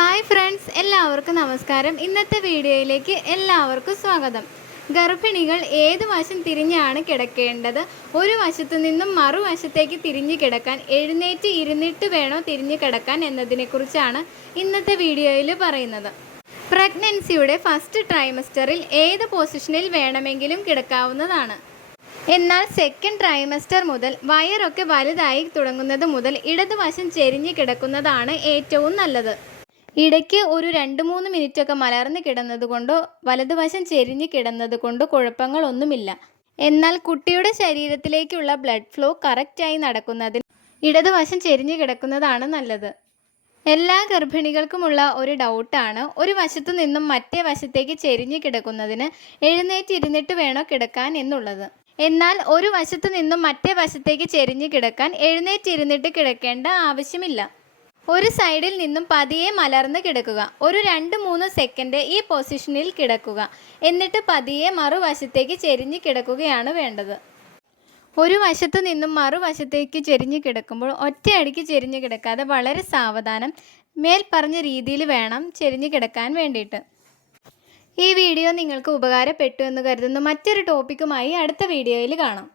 Hi friends, എല്ലാവർക്കും നമസ്കാരം. ഇന്നത്തെ വീഡിയോയിലേക്ക് എല്ലാവർക്കും സ്വാഗതം. ഗർഭിണികൾ ഏത് വശം തിരിഞ്ഞാണ് കിടക്കേണ്ടത്, ഒരു വശത്തു നിന്നും മറുവശത്തേക്ക് തിരിഞ്ഞു കിടക്കാൻ, എഴുന്നേറ്റ് ഇരുന്നിട്ട് വേണോ തിരിഞ്ഞു കിടക്കാൻ എന്നതിനെക്കുറിച്ചാണ് ഇന്നത്തെ വീഡിയോയിൽ പറയുന്നത്. പ്രഗ്നൻസിയുടെ ഫസ്റ്റ് ട്രൈമസ്റ്ററിൽ ഏത് പൊസിഷനിൽ വേണമെങ്കിലും കിടക്കാവുന്നതാണ്. എന്നാൽ സെക്കൻഡ് ട്രൈമസ്റ്റർ മുതൽ വയറൊക്കെ വലുതായി തുടങ്ങുന്നത് മുതൽ ഇടതുവശം ചെരിഞ്ഞു കിടക്കുന്നതാണ് ഏറ്റവും നല്ലത്. ഇടയ്ക്ക് ഒരു 2-3 മിനിറ്റൊക്കെ മലർന്ന് കിടന്നതുകൊണ്ടോ വലതുവശം ചെരിഞ്ഞ് കിടന്നതുകൊണ്ടോ കുഴപ്പങ്ങളൊന്നുമില്ല. എന്നാൽ കുട്ടിയുടെ ശരീരത്തിലേക്കുള്ള ബ്ലഡ് ഫ്ലോ കറക്റ്റായി നടക്കുന്നതിന് ഇടതുവശം ചെരിഞ്ഞ് കിടക്കുന്നതാണ് നല്ലത്. എല്ലാ ഗർഭിണികൾക്കുമുള്ള ഒരു ഡൗട്ടാണ് ഒരു വശത്തു നിന്നും മറ്റേ വശത്തേക്ക് ചെരിഞ്ഞ് കിടക്കുന്നതിന് എഴുന്നേറ്റിരുന്നിട്ട് വേണോ കിടക്കാൻ എന്നുള്ളത്. എന്നാൽ ഒരു വശത്തു നിന്നും മറ്റേ വശത്തേക്ക് ചെരിഞ്ഞ് കിടക്കാൻ എഴുന്നേറ്റിരുന്നിട്ട് കിടക്കേണ്ട ആവശ്യമില്ല. ഒരു സൈഡിൽ നിന്നും പതിയെ മലർന്ന് കിടക്കുക. ഒരു 2-3 സെക്കൻഡ് ഈ പൊസിഷനിൽ കിടക്കുക. എന്നിട്ട് പതിയെ മറുവശത്തേക്ക് ചെരിഞ്ഞ് കിടക്കുകയാണ് വേണ്ടത്. ഒരു വശത്തു നിന്നും മറുവശത്തേക്ക് ചെരിഞ്ഞ് കിടക്കുമ്പോൾ ഒറ്റയടിക്ക് ചെരിഞ്ഞ് കിടക്കാതെ വളരെ സാവധാനം മേൽപ്പറഞ്ഞ രീതിയിൽ വേണം ചെരിഞ്ഞ് കിടക്കാൻ വേണ്ടിയിട്ട്. ഈ വീഡിയോ നിങ്ങൾക്ക് ഉപകാരപ്പെട്ടു എന്ന് കരുതുന്നു. മറ്റൊരു ടോപ്പിക്കുമായി അടുത്ത വീഡിയോയിൽ കാണാം.